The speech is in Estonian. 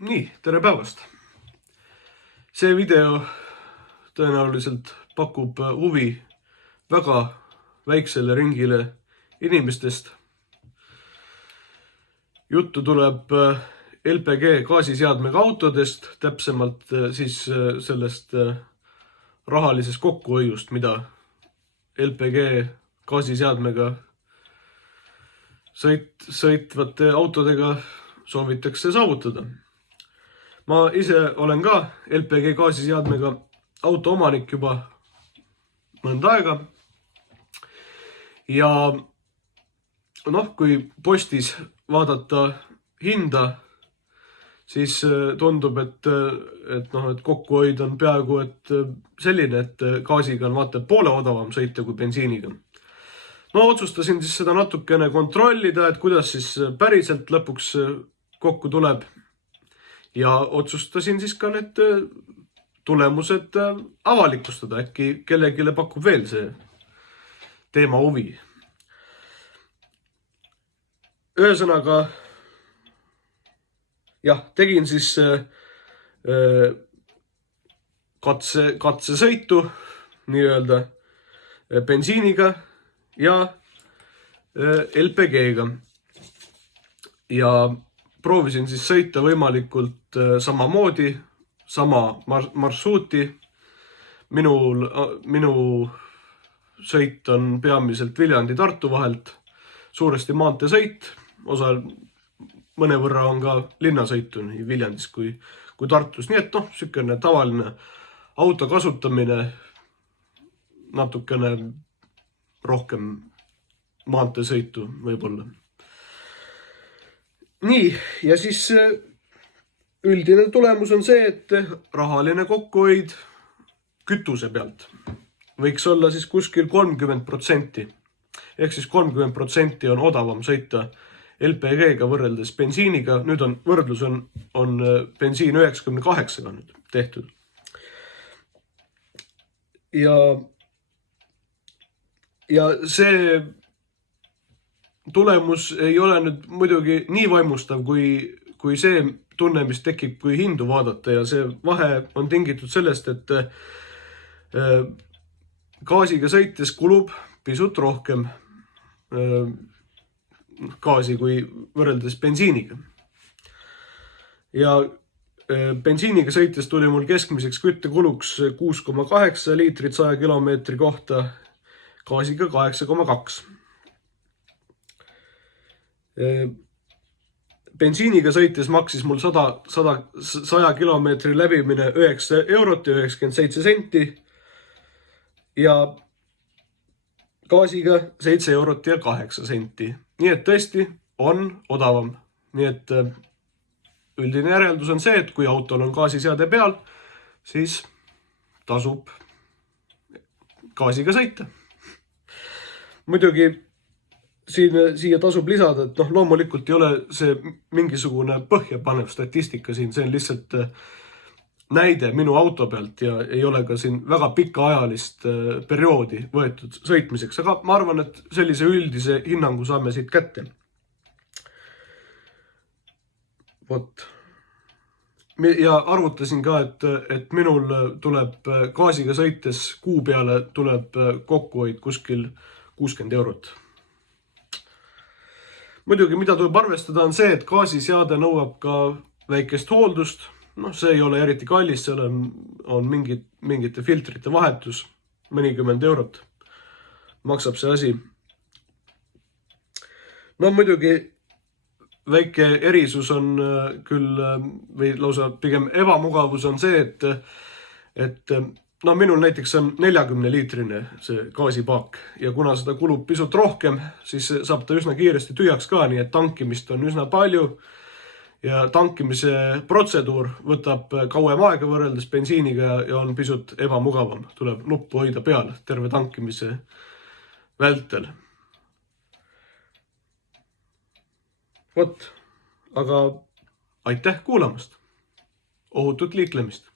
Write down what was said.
Nii, tere päevast! See video tõenäoliselt pakub huvi väga väiksele ringile inimestest. Juttu tuleb LPG gaasiseadmega autodest, täpsemalt siis sellest rahalisest kokkuhoiust, mida LPG gaasiseadmega sõitvate autodega soovitakse saavutada. Ma ise olen ka LPG gaasiseadmega auto omanik juba mõnda aega. Ja kui postis vaadata hinda, siis tundub, et kokkuhoid on peaaegu selline, et gaasiga on vaata poole odavam sõita kui bensiiniga. Otsustasin siis seda natukene kontrollida, et kuidas siis päriselt lõpuks kokku tuleb. Ja otsustasin siis ka need tulemused avalikustada, äkki kellegile pakub veel see teema huvi. Ühesõnaga, tegin siis katsesõitu nii-öelda bensiiniga ja LPG-ga. Ja proovisin siis sõita võimalikult samamoodi, sama marsruuti. Minu sõit on peamiselt Viljandi-Tartu vahelt, suuresti maanteesõit, osa mõnevõrra on ka linnasõitu nii Viljandis kui Tartus. Nii et sükene tavaline auto kasutamine, natukene rohkem maanteesõitu võib-olla. Nii, ja siis üldine tulemus on see, et rahaline kokkuhoid kütuse pealt võiks olla siis kuskil 30%. Ehk siis 30% on odavam sõita LPG-ga võrreldes bensiiniga. Nüüd on võrdlus on bensiin 98-ga nüüd tehtud. Ja see tulemus ei ole nüüd muidugi nii vaimustav kui see tunne, mis tekib, kui hindu vaadata. Ja see vahe on tingitud sellest, et gaasiga sõites kulub pisut rohkem gaasi kui võrreldes bensiiniga. Ja bensiiniga sõites tuli mul keskmiseks küttekuluks 6,8 liitrit 100 kilomeetri kohta, gaasiga 8,2. Bensiiniga sõites maksis mul 100 kilomeetri läbimine 9 eurot ja 97 senti ja gaasiga 7 eurot ja 8 senti. Nii et tõesti on odavam. Nii et üldine järeldus on see, et kui autol on gaasiseade peal, siis tasub gaasiga sõita. Muidugi siia tasub lisada, et loomulikult ei ole see mingisugune põhjapanev statistika siin, see on lihtsalt näide minu auto pealt ja ei ole ka siin väga pikaajalist perioodi võetud sõitmiseks, aga ma arvan, et sellise üldise hinnangu saame siit kätte. Ja arvutasin ka, et minul tuleb gaasiga sõites kuu peale tuleb kokkuhoid kuskil 60 eurot. Muidugi, mida tuleb arvestada, on see, et gaasiseade nõuab ka väikest hooldust. See ei ole eriti kallis, seal on mingite filtrite vahetus, mõnikümmend eurot maksab see asi. Muidugi väike erisus on küll, või lausa pigem ebamugavus on see, et minul näiteks on 40-liitrine see gaasipaak ja kuna seda kulub pisut rohkem, siis saab ta üsna kiiresti tühjaks ka, nii et tankimist on üsna palju ja tankimise protseduur võtab kauem aega võrreldes bensiiniga ja on pisut ebamugavam. Tuleb nuppu hoida peal terve tankimise vältel. Aga aitäh kuulamast! Ohutut liiklemist!